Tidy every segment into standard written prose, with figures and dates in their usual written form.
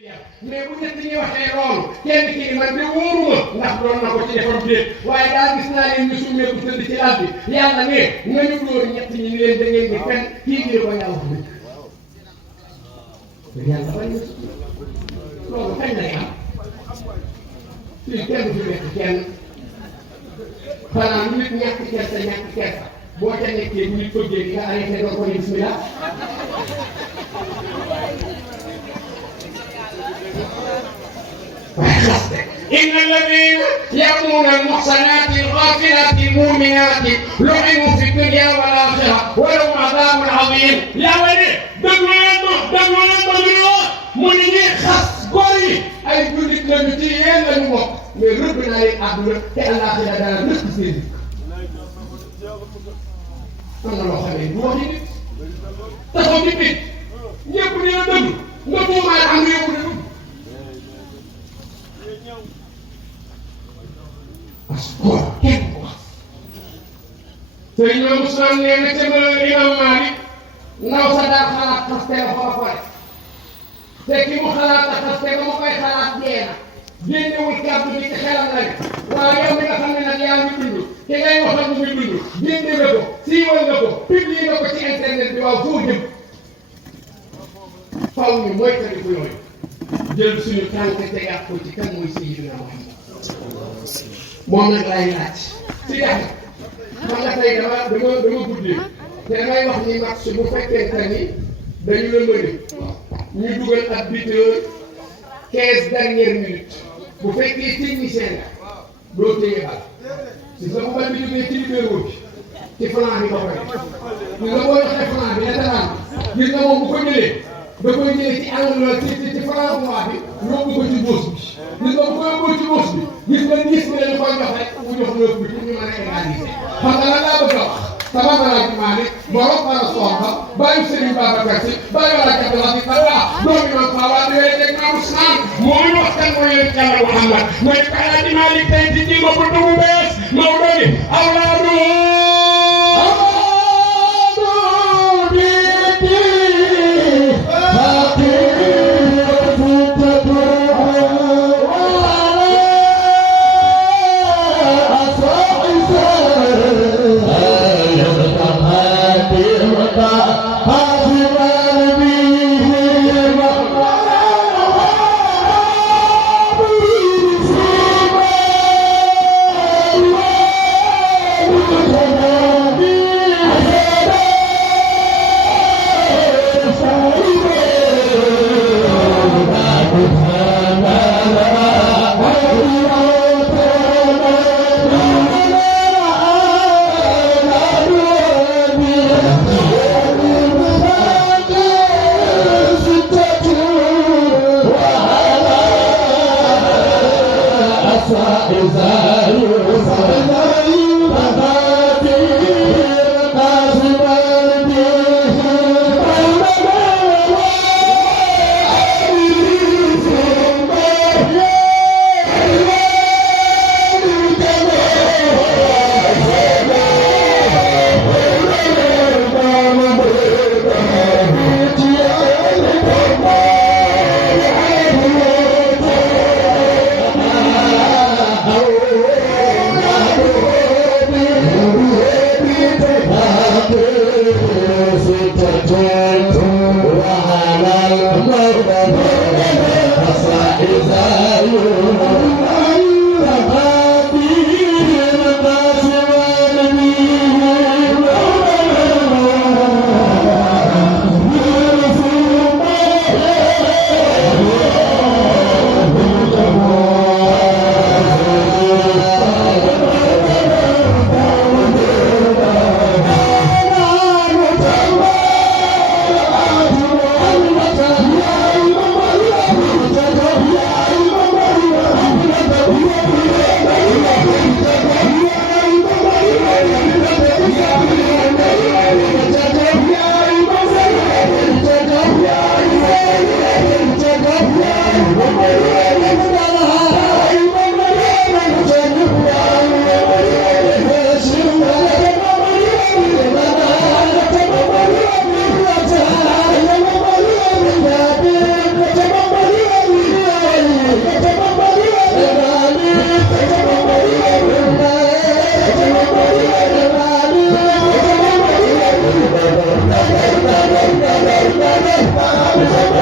mais bu njëkk ñuy waxee loolu kenn ki man de wóoruma ndax doon na ko ci defar déet waaye daal gis naa leen ñu summeeku tëdd ci lal bi yàlla ne nañu dóor ñett ñi ni leen da ngeen di fen kii di ko yàlla wax dëgg yàlla bañ na loolu kañ lay am fii kenn du nekk kenn xanaa lu nit ñàkk kersa boo ca nekkee bu nit bëggee di nga arrêté doon ko ni bismillah إن الذين يأمون المحصنات الغافلات المؤمنات لعنوا في الدنيا والآخرة ولهم عذاب عظيم يا ولي دغلو من خاص غوري أي جوليت لا نتي يين لا نمو مي ربنا لي أدنا تي الآخرة دا نك سيدي أنا لو خامي دو وخي نيت تاخو دي بيت ñepp ni la dëgg nga mo ma am yow de asgor kenn ko wax Sëriñ Ousmane nee na ca Imam Malik ndaw sa daal xalaat xaste la fa pare te ki mu xalaat a xaste ba ma koy xalaat dee na génnewul kàddu bi ci xelam la ne waaw yow mi nga xam ne nag yaa ngi dund ki ngay wax ak mu ngi dund génne nga ko siiwal nga ko publié nga ko ci internet bi waaw foo jëm faw ñu moytandiku yooyu jël suñu tànk tegaat ko ci kan mooy Sayyidina Muhammad moom nag laay laaj si yàq xam nga tey dama guddee te damay wax ni match bu fekkente ni dañu la mëne ñu dugal ak buteur 15 dernières minutes bu fekkee technicien la doo téye bal si sa bu bal bi jógee ci libéro bi ci flanc bi ba pare ñu nga boo joxee flanc bi latéral bi gis nga moom bu ko jëlee da koy jëlee ci angle ci flanc droit bi yóbbu ko ci gauche bi gis nga bu ko yóbboo ci gauche bi gis nga 10 bi dañu koy jox rek mu jox lépp bi pour ñu mën a égaliser xam nga lan laa bëgg a wax sama balaa ci Malick borom para soxna bàyyi Serigne Babacar Sy bàyyi wala Kabla Sy Fala doomi man Fala di wéy rek Maam Ousmane mooy wax kan mooy leen Yàlla Muhammad mooy Kala di Malick tey ci ji ma ko dugg bees Maodo ni awlaadu Thank you.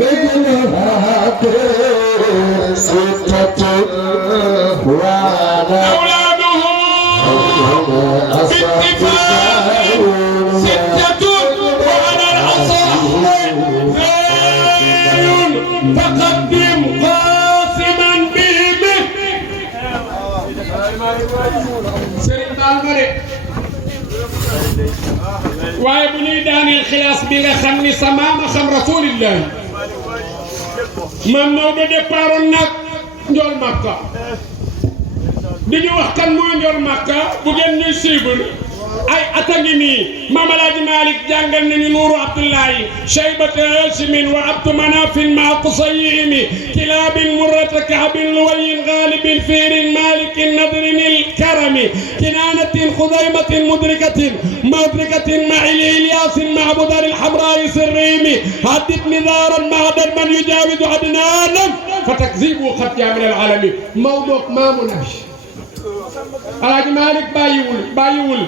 بجنهات ستة وعلى أولادهم باتفاق ستة وعلى الأصح فقدم قاسما بهم سيرين بالمري waaye bu ñuy daaneel xilaas bi nga xam ni sa maama xam rasulillah man Maodo départoon nag njool Makka di ñu wax kan mooy njool Makka bu ngeen ñuy suivre ay at a ngi nii Maam Alaaji Malick jàngal nañu nuuru Abdullahi shaybata Haashimin wa Abdu Manafin ma Qusaymi kilaabin murrata Kaabin luwayin gaalibin fiirin malikin nadrin الكرم كنانة خزيمة مدركة مع إلياس مع بدر الحمراء سريم هدت نذارا مع من يجاوز عدنانا فتكذيبه قد من العالمين موضوع ما منبش Alaaji Malick bàyyiwul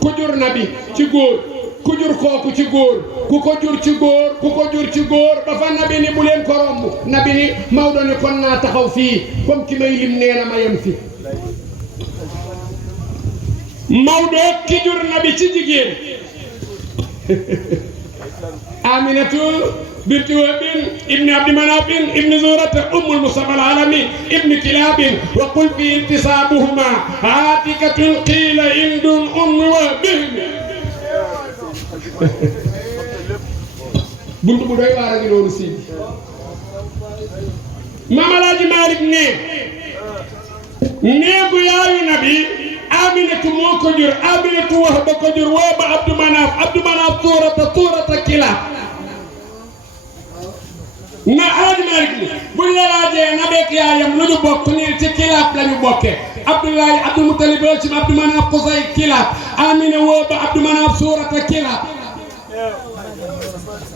ku jur nabi ci góor ku jur kooku ci góor ku ko jur ci góor ku ko jur ci góor ba fa nabi ni bu leen ko romb nabi ni Maodo ni kon naa taxaw fii comme ki may lim nee na ma yem fi Maodo ki jur nabi ci jigéen Aminatu بنت وهب ابن عبد مناف ابن زهرة أم المصطفى العالمي ابن كلاب وقل في انتسابهما عاتكة قيل عند أم وهب buntu bu doy waar a ngi noonu si Maam Alaaji Malick néegu yaayu nabi Aminatu moo ko jur Aminatu Wahb ko jur Wahb Abdou Manaf suurata Kilaab na Alaaji Malick ni bu ñu laajee na beek yaayam lu ñu bokk nii ci Kilaab la ñu bokkee Abdoulaye Abdou Moutalib Hachim Abdou Manaf Qusay Kilaab Amina Wahb Abdou Manaf suurata Kilaab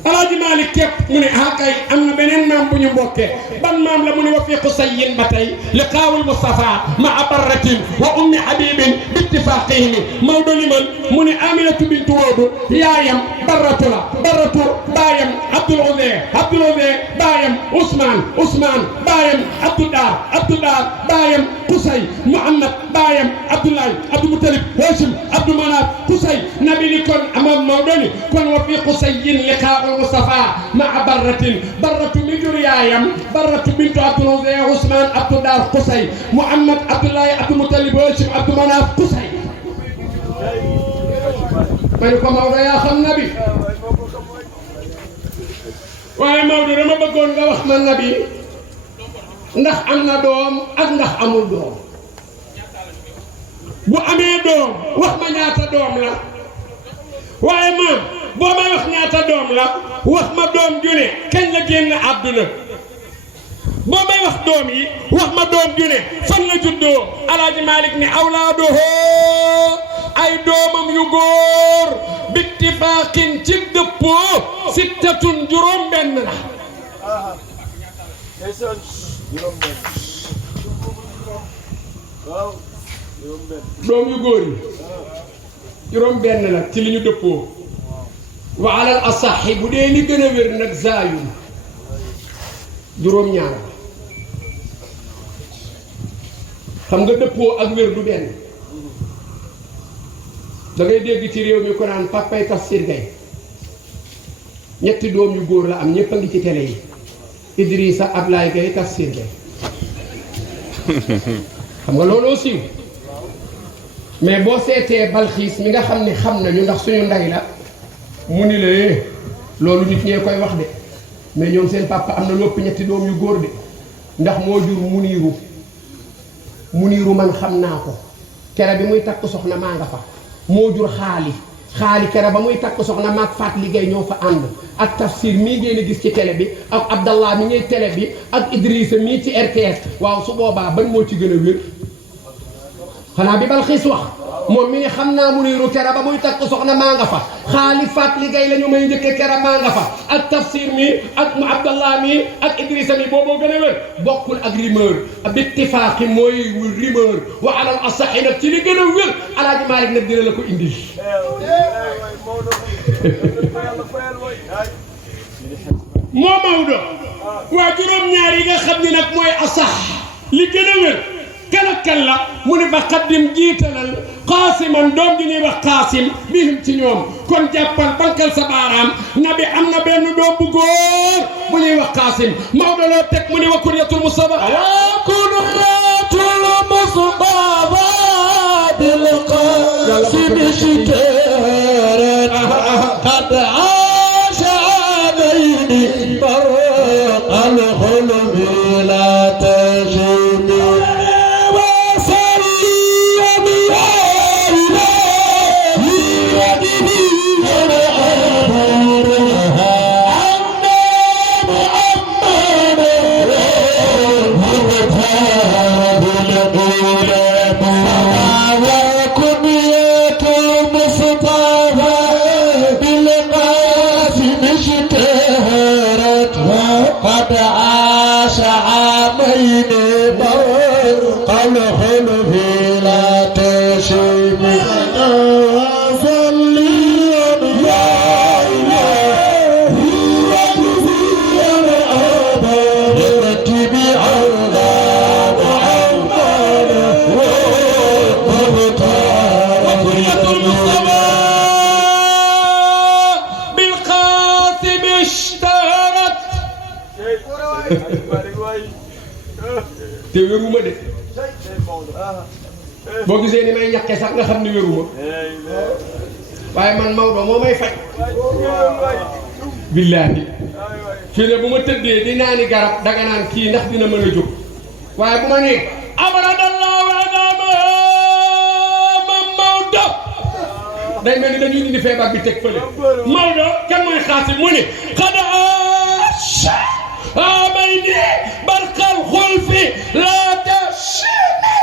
Alaaji Malick képp mu ne ah kay am na beneen maam bu ñu bokkee ban maam la mu ne wa fi Qusayyin ba tey liqaawul Mustafa maa barratin wa ummi Habibin bittifaqihim Maodo limal mu ne Aminatu bintu Wahb yaayam barratu la barratu baayam Abdul Uzair baayam Ousmane baayam Abdou Dar baayam Qusay Muhammad baayam Abdoulaye Abdou Moutalib Hachim Abdou Manaf Qusay nabi ni kon amam Maodo ni kon wa fi Qusayyin liqaawul Mustafa maa barratu mi jur yaayam barratu bintu Abdul Uzair Ousmane Abdou Dar Qusay Muhammad Abdoulaye Abdou Moutalib Hachim Abdou Manaf Qusay ma ne ko Maodo yaa xam nabi waaye Maodo dama bëggoon nga wax ma nabi ndax am na doom ak ndax amul doom bu amee doom wax ma ñaata doom la waaye maam boo may wax ñaata doom la wax ma doom ju ne kañ la génn àdduna boo may wax doom yi wax ma doom ju ne fan la juddoo Alaaji Malick ni awlaaduhu ay doomam yu góor bittifaaqin ci dëppoo sittatun juróom benn la doom yu góor yi juróom benn la ci li ñu dëppoo wa alal asaxi bu dee li gën a wér nag zaayun juróom ñaar xam nga dëppoo ak wér du benn da ngay dégg ci réew mi ko naan papay Tafsir Gaye ñetti doom yu góor la am ñëpp a ngi ci télé yi Idrissa Ablaye Gaye Tafsir Gaye xam nga looloo siiw mais boo seetee Balxiis mi nga xam ne xam nañu ndax suñu ndey la mu ni la loolu nit ñee koy wax de mais ñoom seen papa am na lu ëpp ñetti doom yu góor de ndax moo jur Muniiru man xam naa ko kere bi muy takk soxna maa nga fa moo jur xaali kere ba muy takk soxna maag faat liggéey ñoo fa ànd ak Tafsir mii ngeen a gis ci télé bi ak Abdallah mi ngay télé bi ak Idrissa mii ci RTS waaw su boobaa ban moo ci gën a wér xanaa bi Balxiis wax moom mi ne xam naa Muniiru kere ba muy takk soxna maa nga fa xaali faat liggéey la ñu may njëkke kere maa nga fa ak Tafsir mi ak mu Abdallah mi ak Idrissa mi booboo gën a wér bokkul ak rumeur bittifaaqi mooy rumeur wa alal asaxi nag ci li gën a wér Alaaji Malick nag dina la ko indil moo Maodo waa juróom-ñaar yi nga xam ne nag mooy asax li gën a wér kan ak kan la mu ne fa xaddim jiitalal qaasiman doom ji ñuy wax qaasim bihim ci ñoom kon jàppal bankal sa baaraam nabi am na benn doom bu góor bu ñuy wax qaasim Maodo loo teg mu ne wa kunyatul mustafa بالقاسم اشتهرت قد عاش عليني برق الخلق لا تجد وصلي يا إلهي ودني ونعبرها عنا محمد وتاب القلب وكنية المصطفى بالقاسم اشتهرت وقد عاش عامين برق الخلف لا تشم صلي يا إلهي وجزيا أبدا رتب على محمد وقرية المصطفى بالقاسم اشتهرت te wéruma de boo gisee ni may ñàkkee sax nga xam ne wéruma waaye man Maodo moo may faj billaahi fii ne bu ma tëddee di naani garab danga naan kii ndax dina mën a jóg waaye bu ma nee abradallahu adama Maodo day mel ni dañuy indi feebar bi teg fële Maodo kan mooy xaasim mu ne xadaasha amayni barkal xulfi laa tashimi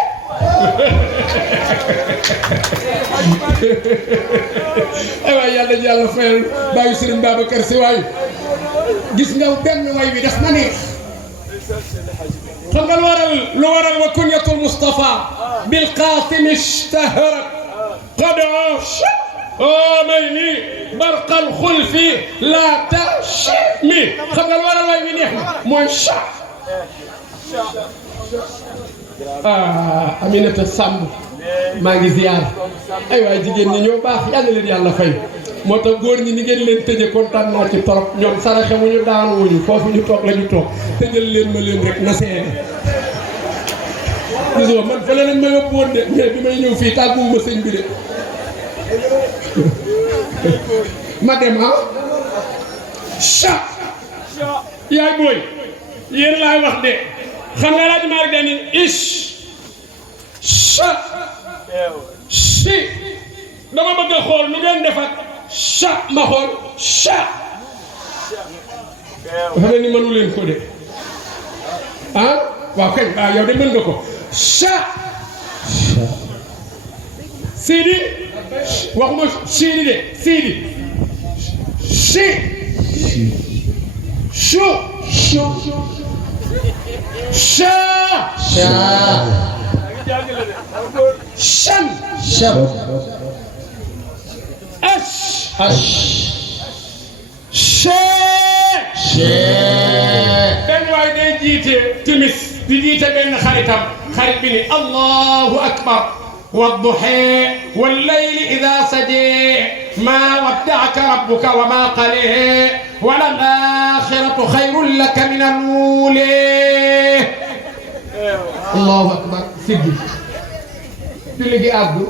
ay waay yàlla fayal bàyyi Serigne Babacar Sy waay gis nga benn way bi daf ma neex xam nga lu waral wa kunyatul Mustafa bil Qasim ishtaharat qad asha amayni barqal xulfi laa tashimi xam nga lu waral way bi neex na mooy cha Aminata Samb maa ngi ziar ay waay jigéen ñi ñoo baax yàlla leen yàlla fay moo tax góor ñi ni ngeen leen tëje kontaan naa ci torop ñoom saraxe wuñu daanu wuñu foofu ñu toog la ñu toog tëjal leen ma leen rek na seene gisoo man fa la leen ma yóbbu woon de mais bi may ñëw fii tàgguwuma sëñ bi de ma dem cha yaay booy yéen laay wax de xam nga laaj maa dani ish cha si dama bëgg a xool nu ngeen def ak cha ma xool cha xam ni mënu leen ko de waaw kay waaw yow de mën nga ko cha Sidi waxuma Sidi de Sidi si chou cha shan benn waay day jiite timis di jiite benn xarit bi ni Allahu akbar والضحى والليل إذا سجى ما ودعك ربك وما قلى وللآخرة خير لك من الأولى الله أكبر سجل julli àggu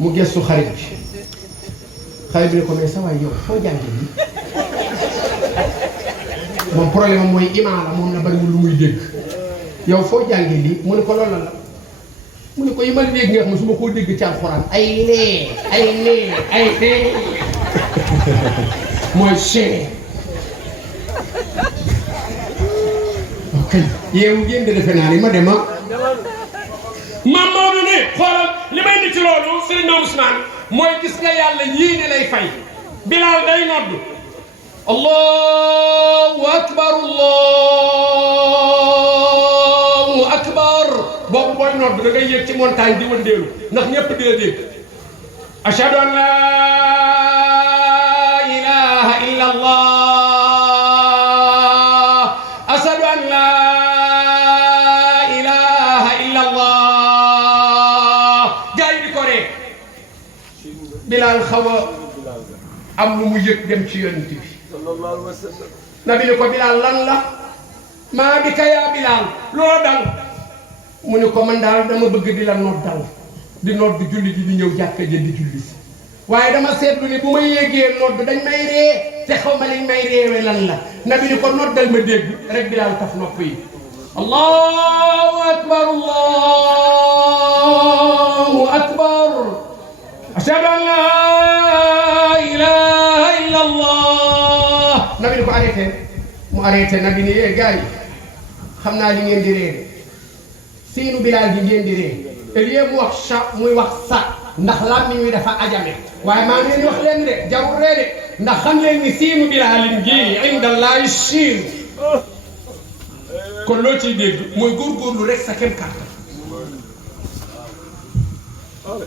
mu gëstu xarit bi ne ko mais sa waay yow foo jàngee nii moom problème mooy imaam la moom na bariwul lu muy dégg yow foo jàngee lii mu ne ko loolu la mu ne ko yi ma dégg nga xam ne su ma koo dégg ci alxuraan ay nee mooy chee ok yeewu ngeen de defe naa ni ma dem Maam Maodo ne xoolal li may indi ci loolu Serigne Mame Ousmane mooy gis nga yàlla yii ne lay fay Bilal day nodd Allahu akbar Allahu akbar boobu booy nodd da ngay yéeg ci montagne di wëndeelu ndax ñëpp di la dégg ashhadu an la ilaha illa إلا الله أشهد أن لا إله إلا الله جاي بكوري بلال خوا am lu mu yëg dem ci yonent bi sallallahu alayhi wa sallam nabi ne ko Bilal lan la maa bi ka yaa Bilal loo dal mu ne ko man daal dama bëgg di la noddal di nodd julli ji di ñëw jàkka ji di julli si waaye dama seetlu ne bu ma yéegee nodd dañ may ree te xaw ma liñ may reewe lan la nabi ne ko noddal ma dégg rek Bilal taf nopp yi allahu akbar allahu akbar ashhadu an la ilaha illa allah nabi ne ko arrêté mu arrêté nabi ne yee gars yi xam naa li ngeen di ree siinu Bilal gi ngeen di ree elie mu wax sa muy wax sa ndax làmmiñ wi dafa ajame waaye maa ngi leen di wax leen de jarul ree de ndax xam leen ni siinu Bilalin gi inda allahi siin kon loo ciy dégg mooy góorgóorlu rek sa kem kàttan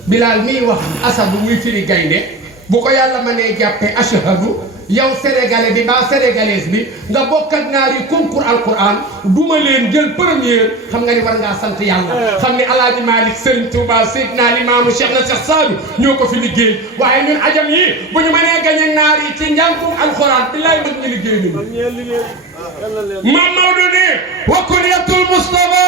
Bilal miy wax asadu muy firi gaynde bu ko yàlla mënee jàppee ashhadu yow sénégalais bi mbaa sénégalaise bi nga bokk ak naar yi concours alquran duma leen jël première xam nga ni war ngaa sant yàlla xam ni alaaji Malick Serigne Touba Seydina Limaamu Cheikh na Cheikh Sadou ñoo ko fi liggéey waaye ñun ajam yi bu ñu mënee gañe naar yi ci njàngum alquran billaay mag ñu liggéey nañu Mam Maodo ne wa kunyatul Mustafa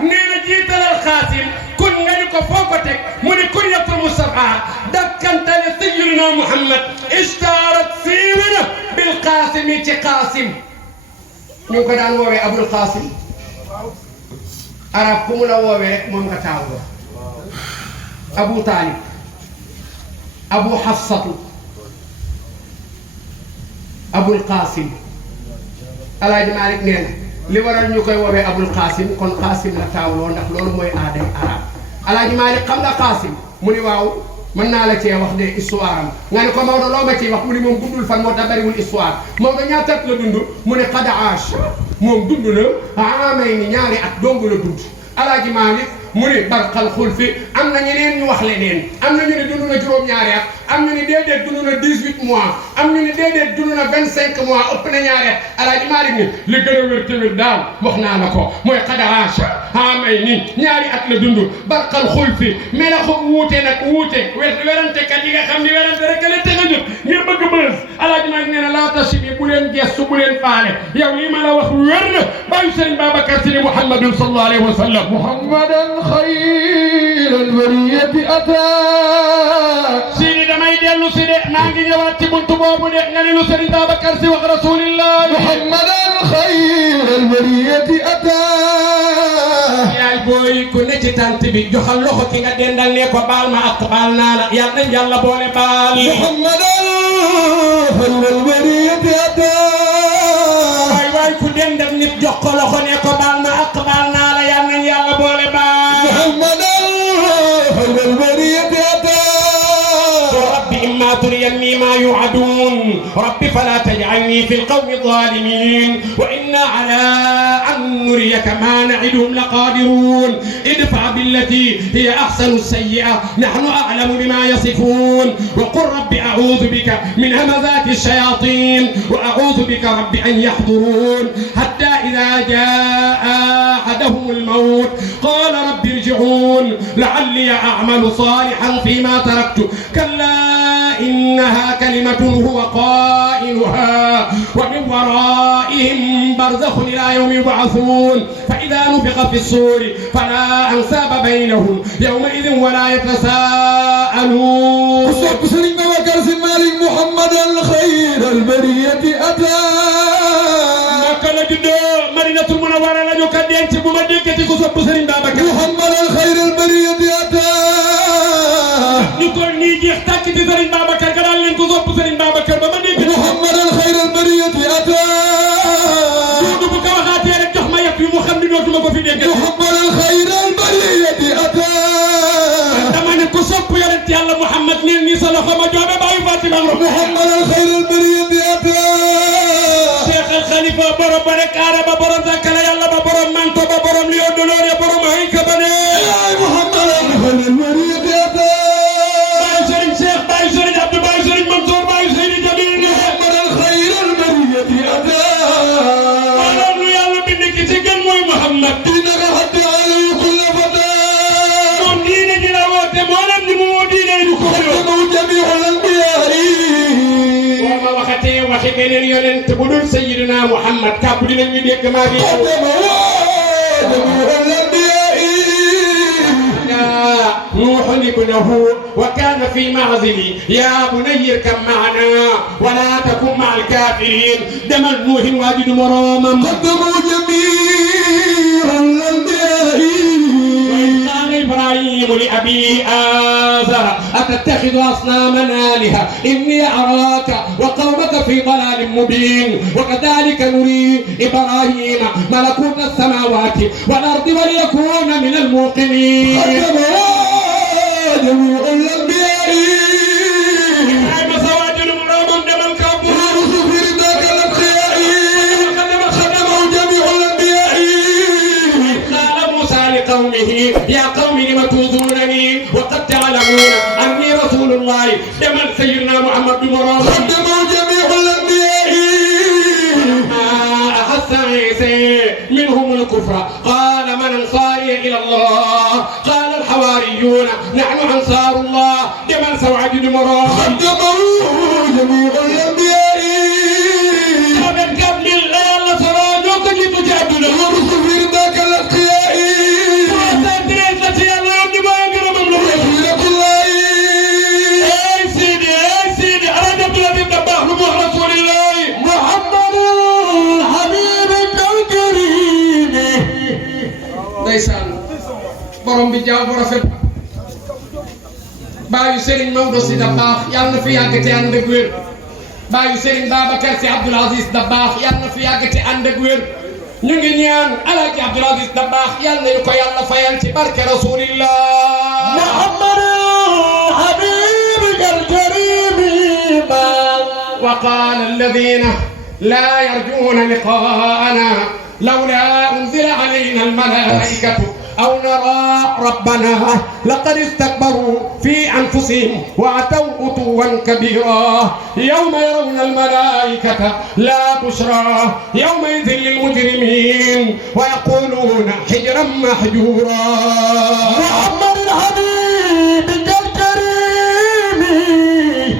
nee na jiitalal Xaasim kun nga ñu ko foo ko teg mu ne kunyatul Mustafa dakkantale sayyidina Muhammad istaarat siiwina bil Qaasim ci Qaasim ñu ko daan woowee Abul Qaasim arab ku mu la woowee rek moom nga taawoo Abu Taalib Abu Hafsatu Abul Qaasim Alaaji Maalik nee na li waral ñu koy woowee Abul Qaasim kon Qaasim la taawloo ndax loolu mooy aaday arab Alaaji Maalik xam nga Qaasim mu ni waaw mën naa la cee wax de histoire am nga ne ko Maodo loo ma ciy wax mu ni moom guddul fan moo tax bariwul histoire Maodo ñaata at la dund mu ne qad aash moom dund na amay ni ñaari at dong la dund Alaaji Maalik mu ni barqal xulfi am na ñeneen ñu wax leneen am na ñu ne dund na juróom-ñaari at am ñu ni déedéet dund na 18 mois am ñu ni déedéet dund na 25 mois ëpp na ñaari at Alaaji Maalik ni li gën a wér tamit daal wax naa la ko mooy qad aash amay ni ñaari at la dund barqal xulfi mais la ko wuute nag wuute werante kat yi nga xam ni werante rek la teg a jóg ngir bëgg bës Alaaji Maalik nee na laa tasibi bu leen gestu bu leen faale yow lii ma la wax wér na bàyyi Sëriñ Babacar Si Muhammadun sallallahu alayhi wa sallam Muhammadan خير البرية أتى سيدي damay dellu si de maa ngi ñëwaat ci buntu boobu de nga ne lu Serigne Babacar Sy wax rasulillah Muhammadan خير البرية أتى yaay booy ku ne ci tant bi joxal loxo ki nga dendal ne ko baal ma ak baal naa la yal nañ Yàlla boole baal Muhammadan خير البرية أتى waay waay ku dendal nit jox ko loxo ne ko baal ma ak baal naa la yal nañ Yàlla boole baal محمدا خير البرية أتى رب إما تريني ما يوعدون رب فلا تجعلني في القوم الظالمين وإنا على أن نريك ما نعدهم لقادرون ادفع بالتي هي أحسن السيئة نحن أعلم بما يصفون وقل رب أعوذ بك من همزات الشياطين وأعوذ بك رب أن يحضرون حتى إذا جاء أحدهم الموت قال رب ارجعون لعلي أعمل صالحا فيما تركت كلا إنها كلمة هو قائلها ومن ورائهم برزخ إلى يوم يبعثون فإذا نفخ في الصور فلا أنساب بينهم يومئذ ولا يتساءلون سيدنا بكر مالك محمدا خير البرية أتى كلا جدو مدينة المنورة لا يكدين تبو مدينة كسب سيدنا بكر محمدا خير البرية أتى نقول نيجي احتاج سيدنا بكر كدال لين كسب سيدنا بكر بمدينة محمدا خير البرية أتى دودو بكا وخاتي رك jox ma yap yu mu xam ni dootuma ko fi dégg محمدا خير البرية أتى dama ne ko sopp yonent Yàlla Muhammad nil ni sa loxo ma joobe bàyyi Fatima محمدا خير البرية أتى Cheikh Al Khalifa borom ba rek aara ba borom zakala Yàlla ba borom manto ba borom lion d'honneur ya borom ay ka bane محمدا خير البرية أتى Baye Serigne Cheikh Baye Serigne Abdou Baye Serigne Mansour Baye Serigne Jamil محمدا waxi beneen yonent bu dul sayyidina Muhammad kàddu dinañu dégg maa ngi نوح ابنه وكان في معزل يا بني اركب معنا ولا تكن مع الكافرين دم نوح واجد مراما قدموا جميع الانبياء وقال ابراهيم لابي آزر اتتخذ اصناما الهه اني اراك وقومك في ضلال مبين وكذلك نري ابراهيم ملكوت السماوات والارض وليكون من الموقنين جميع الأنبياء أي مساواجل مرامم دم الكابور رسول في رداك الأبخياء خدمه جميع الأنبياء قال موسى لقومه يا قوم لم توذونني وقد تعلمون أني رسول الله دم سيدنا محمد مرامم خدمه جميع الأنبياء أحس عيسى منهم الكفر قال من أنصاري إلى الله قال الحواريون نحن أنصار الله جمال سوعد المراد خدموا جميع الأنبياء ومن قبل الله سراجك لتجادل ورسل في رداك الأتقياء وأساترين التي الله يبا يقرم رسولة الله أي سيدي أردت لدي الدباح نبوح رسول الله محمد حبيبك الكريم نيسان borom bi jaaw bu rafet baayu Serigne Maodo Sy Dabakh yàlla na fi yàgg te ànd ak wér baayu Serigne Babacar Sy Abdoul Aziz Dabakh yàlla na fi yàgg te ànd ak wér ñu ngi ñaan Alaaji Abdoul Aziz Dabakh yàlla nañu ko yàlla fayal ci barke Rasulillah Muhammad habibika al-karim wa qala alladhina la yarjuna liqa'ana lawla unzila alayna al-malaikatu أو نرى ربنا لقد استكبروا في أنفسهم وعتوا عتوا كبيرا يوم يرون الملائكة لا بشرى يومئذ للمجرمين ويقولون حجرا محجورا محمد الحبيب الكريم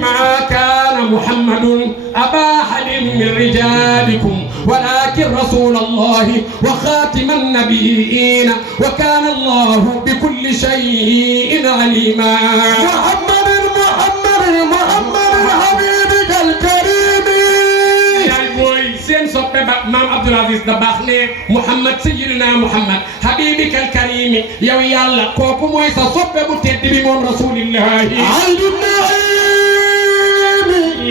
ما كان محمد أبا أحد من رجالكم ولكن رسول الله وخاتم النبيين وكان الله بكل شيء عليما محمد حبيبك الكريم يا بوي سين صوبي مام عبد العزيز Dabakh ne Muhammad sayyidina Muhammad حبيبك الكريم yow yàlla kooku mooy sa soppe bu tedd bi moom rasulillahi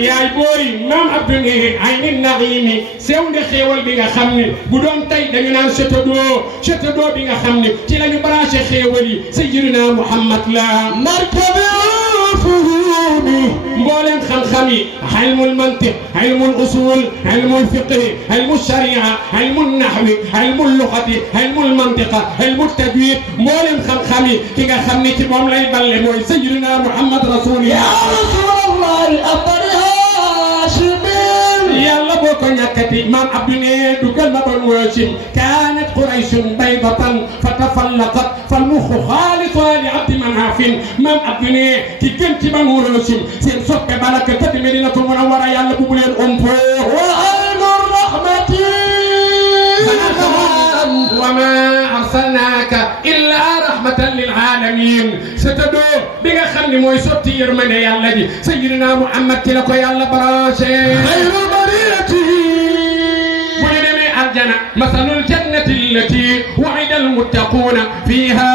yaay booy maam Abdou Nguer ayni naimi sew nga xéewal bi nga xam ne bu doon tey dañu naan château d'eau bi nga xam ne ci lañu branché xéewal yi sayyidina Muhammad la markabi fuhumi mbooleem xam-xam yi ilmul mantiq ilmul usul ilmul fiqh ilmul sharia ilmul nahwi ilmul lughati ilmul mantiqa ilmul tajwid mbooleem xam-xam yi ki nga xam ne ci moom lay balle mooy sayyidina Muhammad rasulillah ya rasulullah يلا بوكو نكتي مام عبد النير دوغال ما دون واشم كانت قريش بيضة فتفلقت فالمخ خالص لعبد مناف مام عبد النير كي كنت بنو واشم سين سوك بالك تد مدينة المنورة يلا بوبولين أمبو وعين الرحمة وما أرسلناك إلا رحمة للعالمين ستدو بيغا خمني موي سوتي يرمني يالا دي سيدنا محمد كيلاكو يالا براشي خير بريتي بني الجنة مثل الجنة التي وعد المتقون فيها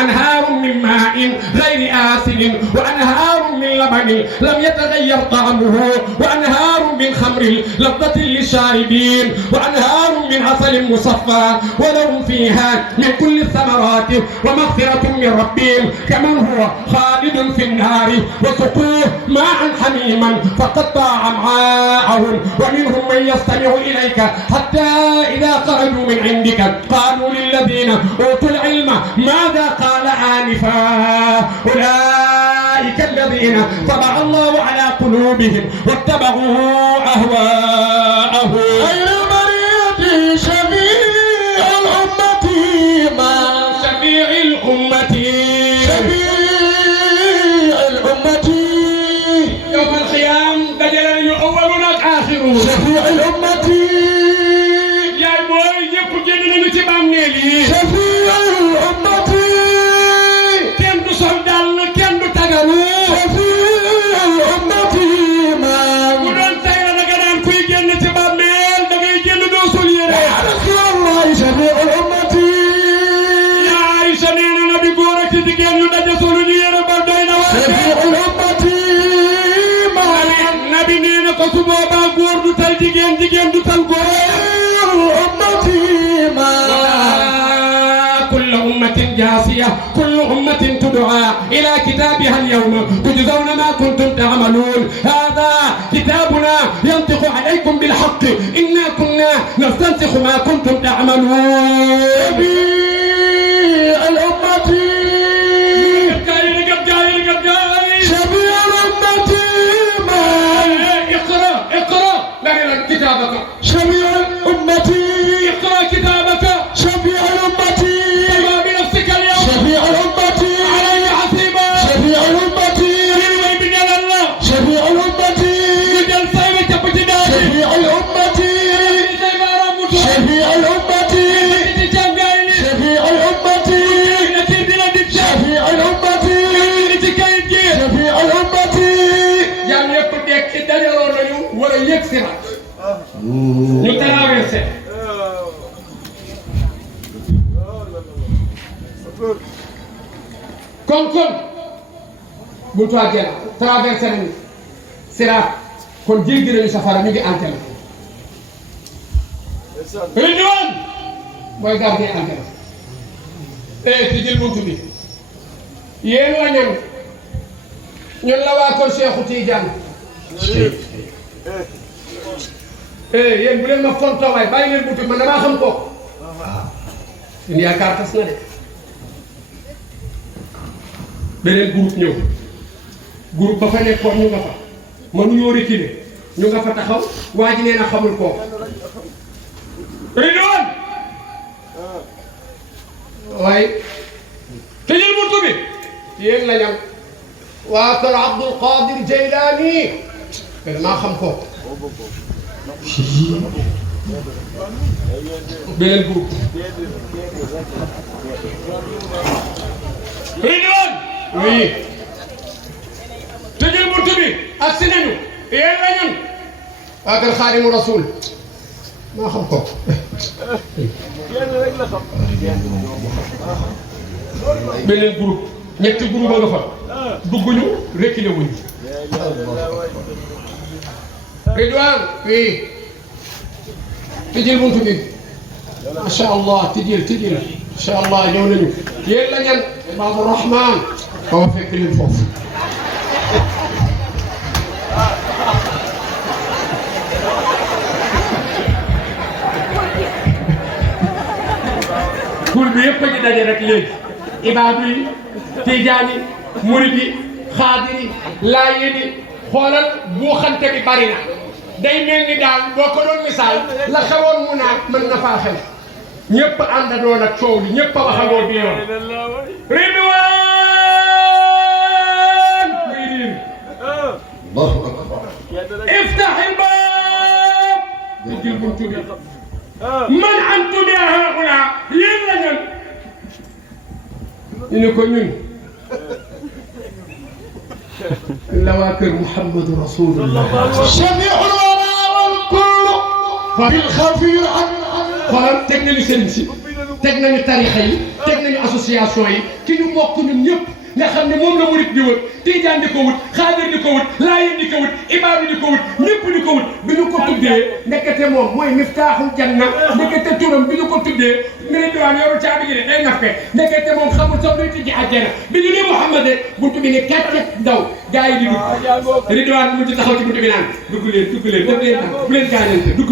أنهار من ماء غير آسن وأنهار من لبن لم يتغير طعمه وأنهار من خمر لذة للشاربين وأنهار من عسل مصفى ولهم فيها من كل الثمرات ومغفرة من ربهم كمن هو خالد في النار وسقوه ماء حميما فقطع أمعاءهم ومنهم من يستمع إليك حتى إذا خرجوا من عندك قالوا للذين أوتوا العلم ماذا قال آنفا أولئك الذين طبع الله على قلوبهم واتبعوا أهواءهم خير برية شفيع الأمة ما شفيع الأمة يوم القيامة دجل أولنا يفتخرون شفيع الأمة yaay booy ñëpp génn nañu ci bàmmeel yi شفيع الأمة kenn du sol dàll kenn du tagalu شفيع الأمة bu doon tey la nga daan kuy génn ci bàmmeel da ngay génn doo sol yére يا رسول الله شفيع الأمة yaa Aïcha nee na na bi góor ak jigéen yu daje solu ñu yére ba doy na شفيع الأمة nabi nee na ko su boobaa góor du tal jigéen jigéen du tal góor الأمة كل أمة جاثية كل أمة تدعى إلى كتابها اليوم تجزون ما كنتم تعملون هذا كتابنا ينطق عليكم بالحق إنا كنا نستنسخ ما كنتم تعملون شفيع الأمة شفيع الأمة اقرأ كتابك شفيع الأمة اقرأ كتابك شفيع الأمة كما بنفسك اليوم شفيع الأمة علي حسيبا شفيع الأمة بدل الله شفيع الأمة بدل سيبك بجداري شفيع الأمة شفيع الأمة شفيع الأمة شفيع الأمة شفيع الأمة jaam yëpp dekk ci dajaloo nañu wala yëg si na ñu traversé kon bu toogee traversé nañu siraat kon jéggi nañu safara ñu ngi antenne Ridwaan mooy gardien antenne ci jël buntu bi yéen la ñun la waa kër Cheikhou Tidiane yéen bu leen ma fontoo waay bàyyi leen buntu man damaa xam ko seen yaakaar tas na de beneen groupe ñëw groupe ba fa nekkoon ñu nga fa mënuñoo reculer ñu nga fa taxaw waa ji nee na xamul kooku Ridwaan waaye tëjal buntu bi yéen la ñam waa kër Abdul Qadir Jeylaani mais maa xam ko beneen groupe Ridwaan oui tëjal buntu bi ak si nañu yéen la ñun waa kër Xaadimu Rasul maa xam ko beneen groupe ñetti groupe nga fa dugguñu reculé wuñu Ridwaan oui tëjël buntu bi macha allah tëjël macha allah ñëw nañu yéen la ñan Baabu Rahmaan ba fekk leen foofu kur bi yëpp a ngi daje rek léegi ibaadu yi tijaan yi murid yi xaadir yi laayeen yi xoolal buuxante bi bari na day mel ni daal boo ko doon misaal la xewoon mu naan mën na faa xew ñëpp àndandoo nag coow li ñëpp a waxandoo bi yoon Ridwaan muy riir Allahu akbar iftaxil baab jël buntu bi man antum ya haula yéen la ñun ñu ne ko ñun la waa kër Muhammadu Rasulullah شفيع الورى والكل في الخفير xoolal teg nañu sëriñ si teg nañu tarixa yi teg nañu association yi ki ñu bokk ñun ñëpp nga xam ne moom la murit di wut tijaan di ko wut xaadir di ko wut laayeen di ko wut ibaadu di ko wut ñëpp di ko wut bi ñu ko tuddee ndekete moom mooy miftaaxul janna ndekete turam bi ñu ko tuddee Ridwaan yoru caabi gi de day nappe ndekete moom xamul sax luy tijji àjjana bi ñu ne Muhammad buntu bi ne kàcceeg daw gaa yi di dugg Ridwaan mu ci taxaw ci buntu bi naan dugg leen def leen naan bu leen gaañante dugg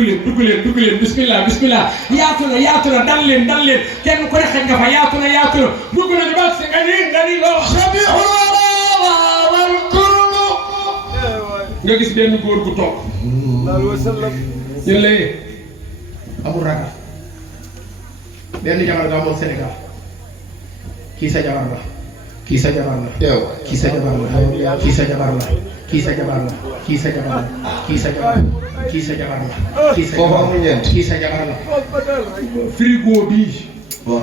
leen bismillah yaatu na dal leen kenn ku ne xëy nga fa yaatu na dugg nañu ba si nga ni loo شفيع الورى والكل nga gis benn góor gu toog ñu lay amul ragal benn jabar nga amoon Sénégal kii sa jabar la kii sa jabar la kii sa jabar la kii sa jabar la kii sa jabar la kii sa jabar la kii sa jabar la kii sa jabar la kii sa foofu amul ñeent kii sa jabar la frigo bii bon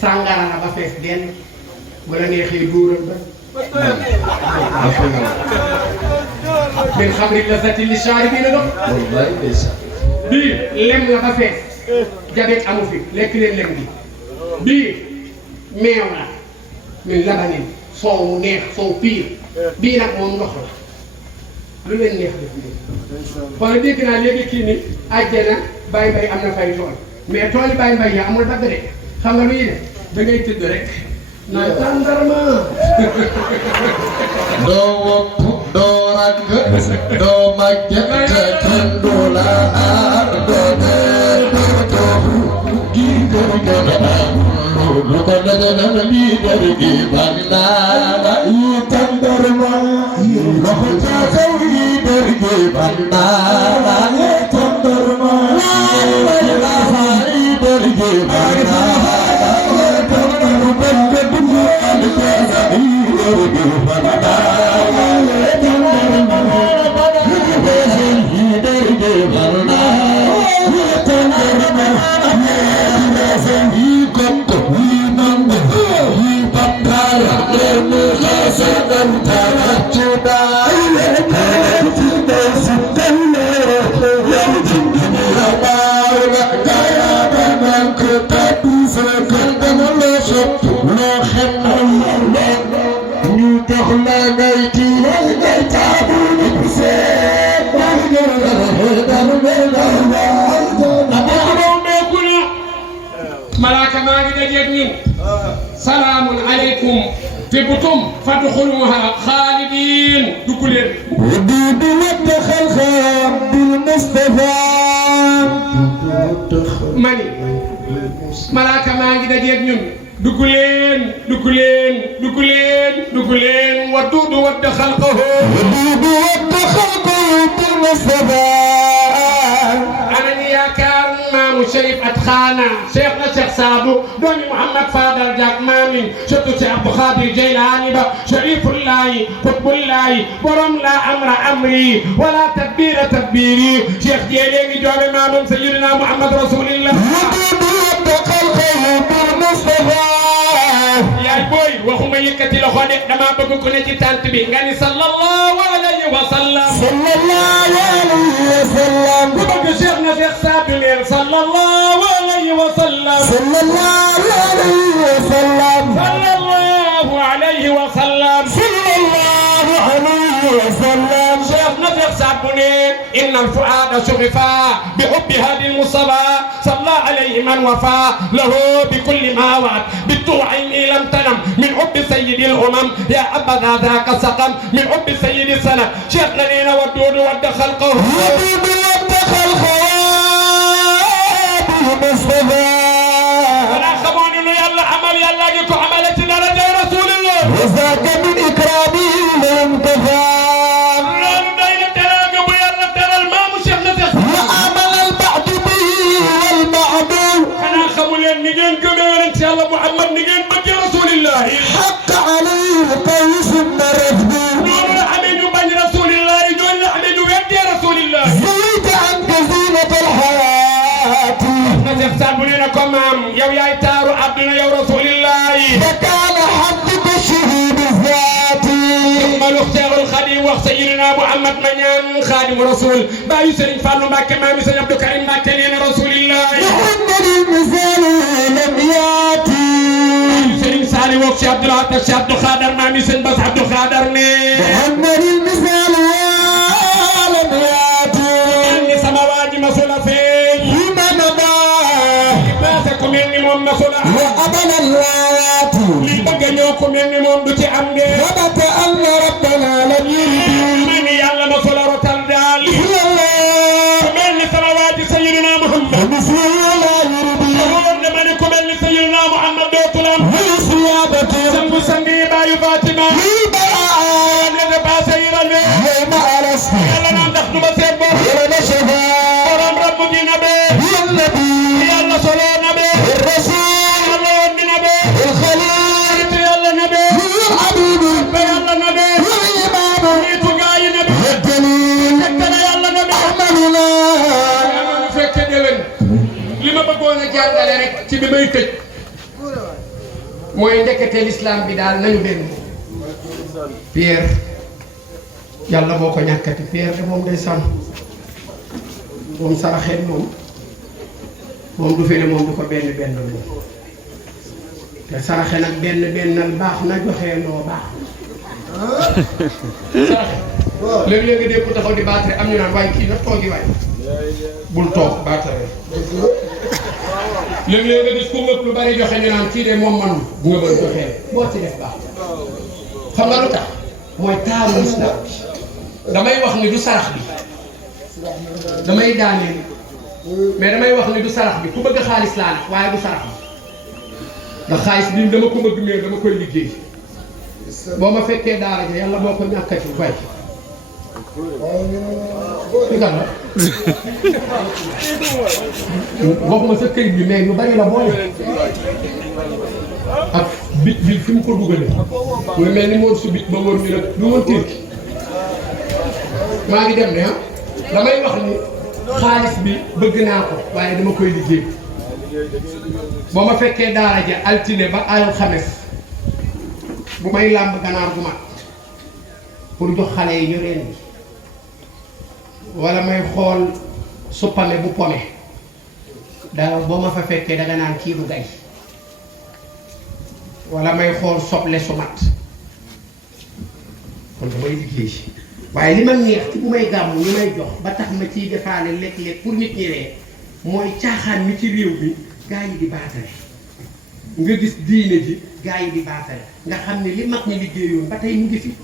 sàngara la ba fees den wala neexee dóoral ba min xamri lazati li shaaribiina dox wallaay ndeysaan bii lem la ba fees jabet amu fi lekk leen lem gi bii meew la min labanin soow neex soow piir bii nag moom ndox la lu leen neex def leen xoolal dégg naa léegi kii ni àjjana Baye Mbaye am na fay tool mais tool yi Baye Mbaye ya amul dagg de xam nga lu ñuy def da ngay tëdd rek naan tàndarma doo wopp doo ragg doo màgget kenn du la aar doo dee doo toog gi gën lu ko dajale lii dër gi bag naa yi tàndarma loxo caasaw yi dër gi bag naa yi tàndarma yi dër gi bag naa malaaka maa ngi dajeeg ñun salaamun aleykum tibtum fadxuluha xaalidin dugg leen ودود ودخل خام بالمصطفى mani malaaka maa ngi dajeeg ñun dugg leen dugg leen dugg leen dugg leen ودود ود خلقه ودود ودخل بالمصطفى أنا yaakaar maamu Cherif Atkhana Cheikh na Cheikh Sadou doomi Mouhamad Fadal Diak maamin surtout Cheikh Abdou Khadir Jeylani ba Cherifullahi Qutbullahi borom la amra amri wala tadbira tadbiri Cheikh Jéele ngi joobe maamam Sayyidina Muhammad Rasulillah yaay booy waxuma yëkkati loxo de dama bëgg ku ne ci tànt bi nga ni sallallahu alayhi wa sallam sallallahu alayhi wa sallam ku bëgg Cheikh na Cheikh Sadou neel sallallahu alayhi wa sallam sallallahu alayhi wa sallam sallallahu alayhi wa sallam sallallahu alayhi wa sallam Cheikh na Cheikh Sadou neel inna al-fu'ada shughifa bi hubbi hadi al-mustafa صلى عليه من وفى له بكل ما وعد بالطوعين لم تنم من حب سيد الأمم يا أبدا ذاك سقم من حب سيد السنة شيخنا لنا ودود ود خلقه ودود ود خلقه بالمصطفى أنا خبوني إنه يلا عمل يلا جيكو عملتنا لدى رسول الله وذاك من إكرامي لم تفى محمد نجين بك رسول الله حق عليه قيس بن رفدي نور الحميد بن رسول الله جل الحميد بن رسول الله زيد عنك زينة الحياة نزف سابولين كمام يو يا تارو عبدنا يا رسول الله فكان حبك الشهيد الذاتي ما اختار الخديم وسيدنا محمد منيان خادم رسول باي سيرن فالو مكه مامي سيرن عبد الكريم مكه رسول الله محمد المثال لم ياتي سيرن سالي وقت عبد العاطف الشيخ عبد الخادر مامي سيرن بس عبد الخادر ني محمد المثال لم ياتي اني سماوات مسؤول فين فيما نبا باسكم اني مم مسؤول وابنا الوايات li bëgg ñoo ko mel ni moom du ci am de ثبت ان ربنا لم يرد man yàlla ma solo rotal daal الا الله ku mel ni salawaati sayyidina Muhammad ومثل لا يرد woon na ma ne ku mel ni sayyidina Muhammad dootul am والصيابة sangu sang yi baayu Fatima بالبراء ne de passé yi rane يوم أرسل yàlla naan ndax du ma seet bopp ولد شفاء borom rabbu gi na be النبي yàlla solo na be الرسول yàlla yoon dina jàngale rek ci bi may tëj mooy ndekete l'islam bi daal nañu benn Pierre yàlla boo ko ñàkkati Pierre de moom day sàmm moom saraxeen moom du fi ne moom du ko benn moom te saraxe nag benn baax na joxe loo baax saraxe léeg-léeg nga dégg ko taxaw di baatare am ñu naan waaye kii nag toogi waay bul toog baatare léeg-léeg nga gis ku ngëpp lu bari joxe ñu naan kii de moom man bu nga mën joxee boo ci def baax xam nga lu tax mooy taaru islam bi damay wax ni du sarax bi damay daaneel mais damay wax ni du sarax bi ku bëgg xaalis laa nag waaye du sarax bi ndax xaalis bi dama ko bëgg mais dama koy liggéey boo ma fekkee daara ja yàlla boo ko ñàkkati fay ci kan la waxuma sa këyit bi mais yu bari la boole ak bit bi fi mu ko dugalee muy mel ni moom su bit ba wër ñu nag du woon turki maa ngi dem ne ah damay wax ni xaalis bi bëgg naa ko waaye dama koy liggéey boo ma fekkee daara ja altine ba alxames bu may làmb ganaar gu mat pour jox xale yi ñu reen bi wala may xool suppame bu pome da boo ma fa fekkee danga naan kii du gay wala may xool soble su mat kon damay liggéey waaye li ma neex ci bu may gàmmu ñu may jox ba tax ma ciy defaale léeg-léeg pour nit ñi ree mooy caaxaan mi ci réew bi gaa yi di baatale nga gis diine ji gaa yi di baatale nga xam ne li mag ñi liggéeyoon ba tey mu ngi fi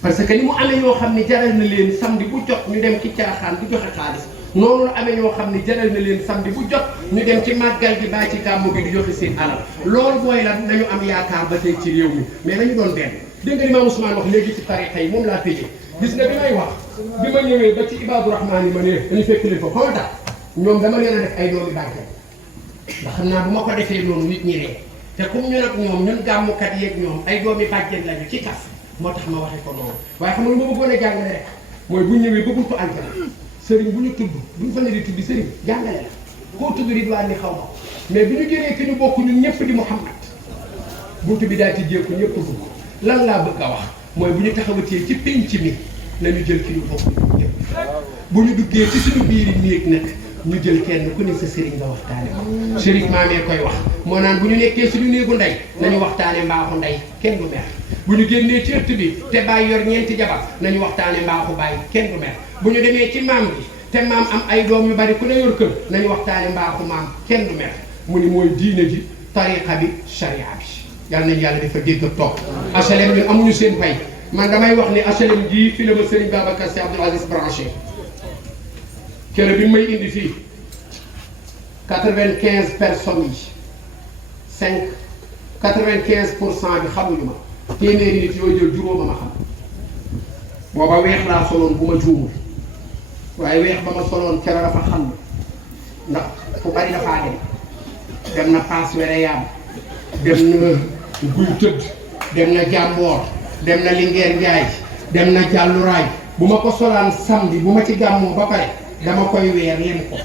parce que ni mu amee ñoo xam ne jaral na leen samedi bu jot ñu dem ci caaxaan di joxe xaalis noonu la amee ñoo xam ne jaral na leen samedi bu jot ñu dem ci màggal gi baa ci gàmmu gi di joxe seen alal loolu booy lan nañu am yaakaar ba tey ci réew mi mais nañu doon benn dégg nga li Maam Ousmane wax léegi ci tarixa yi moom laa tëjee gis nga bi may wax bi ma ñëwee ba ci Ibaadu Rahmaan yi ma ne dañu fekk leen fa xool tax ñoom dama leen a def ay doomi bàjjen ndax xam naa bu ma ko defee noonu nit ñi ree te comme ñu nag ñoom ñun gàmmukat yeeg ñoom ay doomi bàjjen lañu ci tas moo tax ma waxee ko noonu waaye xam nga lu ma bëggoon a jàngale rek mooy bu ñëwee ba buntu aljana sëriñ bu ñu tudd bu ñu fa ne di tudd sëriñ jàngale la koo tudd Ridwaan ni xaw ma mais bi ñu jëlee ki ñu bokk ñun ñëpp di Muhammad buntu bi daal ci jékku ñëpp dugg lan laa bëgg a wax mooy bu ñu taxawatee ci pénc mi nañu jël ki ñu bokk ñun ñëpp bu ñu duggee ci suñu biiri néeg nag ñu jël kenn ku ne sa sëriñ nga waxtaane ko sëriñ maamee koy wax moo naan bu ñu nekkee suñu néegu ndey nañu waxtaane mbaaxu ndey kenn du mer bu ñu génnee ci ëtt bi te bàyyi yor ñeenti jabar nañu waxtaane mbaaxu bàyyi kenn du mer bu ñu demee ci maam gi te maam am ay doom yu bari ku ne yor kër nañu waxtaane mbaaxu maam kenn du mer mu ni mooy diine ji tariqa bi sharia bi yàlla nañu yàlla dafa dégg ak toog HLM ñun amuñu seen fay man damay wax ni HLM gii fi la ma Serigne Babacar Sy Abdoul Aziz branché kër bi may indi fii 95 personnes yi 95% bi xamuñu ma téeméeri nit yooyu jël juróoma ma xam booba weex laa soloon bu ma juumul waaye weex ba ma soloon keroog dafa xam ndax fu bari dafaa dem na paas were yaam dem na guy tëdd dem na jàmboor dem na Linguère Njaay dem na jàlluraay bu ma ko solaan samedi bu ma ci gàmmoo ba pare dama koy weer lem ko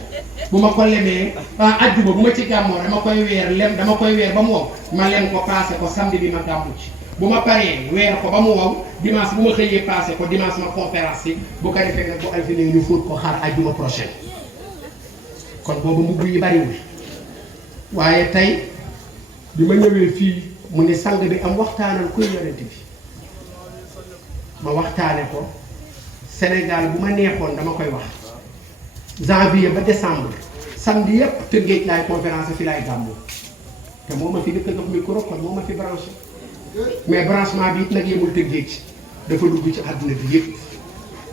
bu ma ko lemee ajjuma bu ma ci gàmmoo dama koy weer ba mu wow ma lem ko passé ko samedi bi ma gàmmu ci bu ma paree weer ko ba mu wow dimanche bu ma xëyee passé ko dimanche ma conférence yi bu ko defee nag bu altine ñu fóot ko xaar ajjuma prochaine kon boobu mbubb yi bariwul waaye tey bi ma ñëwee fii mu ne sang bi am waxtaanal kuy yonent bi ma waxtaane ko Sénégal bu ma neexoon dama koy wax janvier ba décembre samedi yëpp Tëngéej laay conférence fi laay gàmmoo te moo ma fi dëkk jox micro kon moo ma fi branché mais branchement bi it nag yemul Tëngéej dafa dugg ci àdduna bi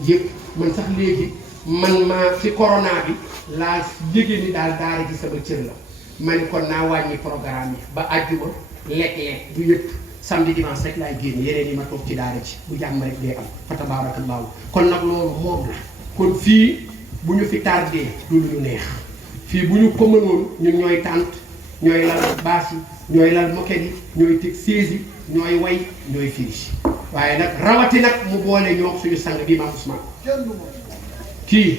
yëpp man sax léegi man maa ci corona bi laa yëgee ni daal daara ji sama cër la ma ni kon naa wàññi programme yi ba àjjuma lekk-lekk du yëpp samedi dimanche rek laay génn yeneen yi ma toog ci daara ji bu jàmm rek day am fa tabaarakallaahu kon nag loolu moom la kon fii bu ñu fi tardé du lu ñu neex fii bu ñu ko mënoon ñun ñooy tànt ñooy lal baas yi ñooy lal moquette yi ñooy teg siège yi ñooy way ñooy firi waaye nag rawati nag mu boole ñoo suñu sang bi Maam Ousmane kii